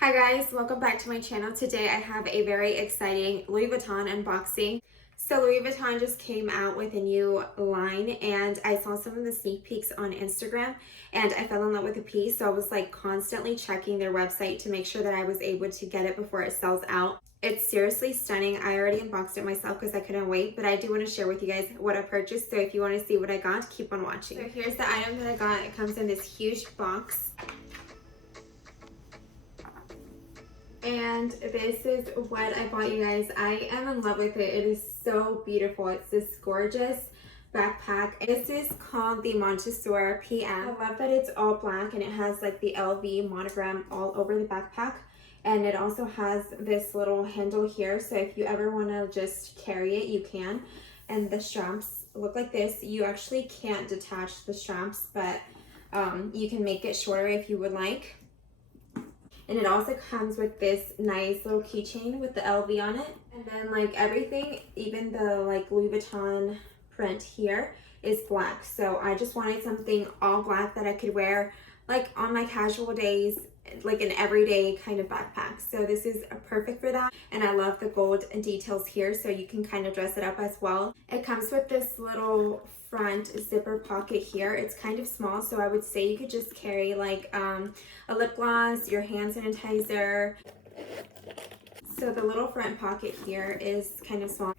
Hi guys, welcome back to my channel. Today I have a very exciting Louis Vuitton unboxing. So Louis Vuitton just came out with a new line and I saw some of the sneak peeks on Instagram and I fell in love with the piece. So I was like constantly checking their website to make sure that I was able to get it before it sells out. It's seriously stunning. I already unboxed it myself because I couldn't wait, but I do want to share with you guys what I purchased. So if you want to see what I got, keep on watching. So here's the item that I got. It comes in this huge box. And this is what I bought, you guys. I am in love with it. It is so beautiful. It's this gorgeous backpack. This is called the Montsouris PM. I love that it's all black and it has like the LV monogram all over the backpack. And it also has this little handle here. So if you ever want to just carry it, you can. And the straps look like this. You actually can't detach the straps, but you can make it shorter if you would like. And it also comes with this nice little keychain with the LV on it. And then like everything, even the like Louis Vuitton print here is black. So I just wanted something all black that I could wear like on my casual days, like an everyday kind of backpack. So this is perfect for that. And I love the gold details here, so you can kind of dress it up as well. It comes with this little front zipper pocket here. It's kind of small, so I would say you could just carry like a lip gloss, your hand sanitizer. So the little front pocket here is kind of small.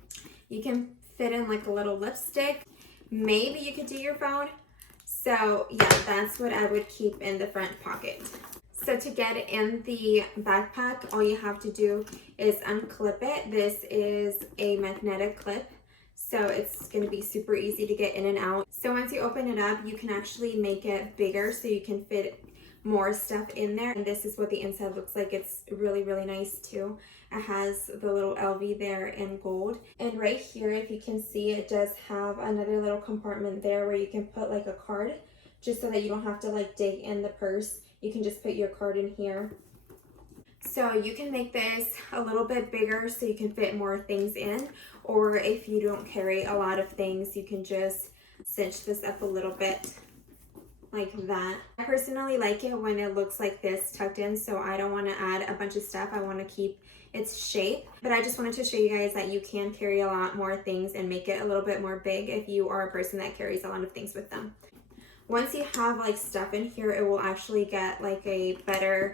You can fit in like a little lipstick. Maybe you could do your phone. So yeah, that's what I would keep in the front pocket. So to get it in the backpack, all you have to do is unclip it. This is a magnetic clip, so it's going to be super easy to get in and out. So once you open it up, you can actually make it bigger so you can fit more stuff in there. And this is what the inside looks like. It's really, really nice too. It has the little LV there in gold. And right here, if you can see, it does have another little compartment there where you can put like a card, just so that you don't have to like dig in the purse. You can just put your card in here. So you can make this a little bit bigger so you can fit more things in, or if you don't carry a lot of things, you can just cinch this up a little bit like that. I personally like it when it looks like this tucked in, so I don't want to add a bunch of stuff. I want to keep its shape, but I just wanted to show you guys that you can carry a lot more things and make it a little bit more big if you are a person that carries a lot of things with them. Once you have like stuff in here, it will actually get like a better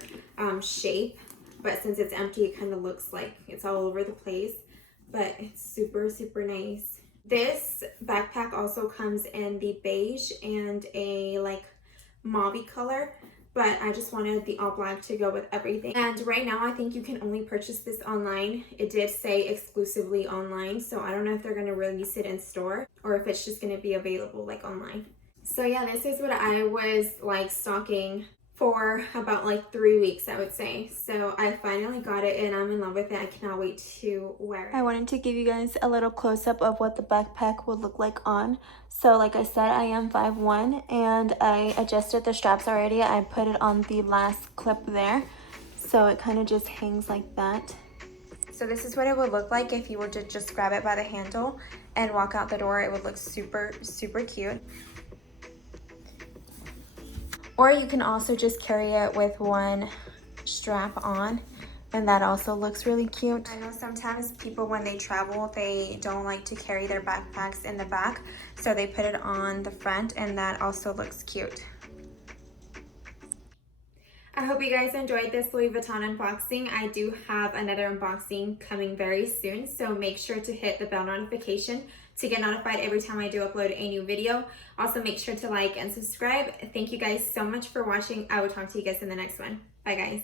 shape, but since it's empty, it kind of looks like it's all over the place, but it's super, super nice. This backpack also comes in the beige and a like mauve color, but I just wanted the all black to go with everything. And right now I think you can only purchase this online. It did say exclusively online, so I don't know if they're going to release it in store or if it's just going to be available like online. So yeah, this is what I was like stalking for about like 3 weeks, I would say. So I finally got it and I'm in love with it. I cannot wait to wear it. I wanted to give you guys a little close-up of what the backpack would look like on. So like I said, I am 5'1", and I adjusted the straps already. I put it on the last clip there, so it kind of just hangs like that. So this is what it would look like if you were to just grab it by the handle and walk out the door. It would look super, super cute. Or you can also just carry it with one strap on, and that also looks really cute. I know sometimes people when they travel, they don't like to carry their backpacks in the back, so they put it on the front, and that also looks cute. I hope you guys enjoyed this Louis Vuitton unboxing. I do have another unboxing coming very soon, so make sure to hit the bell notification to get notified every time I do upload a new video. Also, make sure to like and subscribe. Thank you guys so much for watching. I will talk to you guys in the next one. Bye, guys.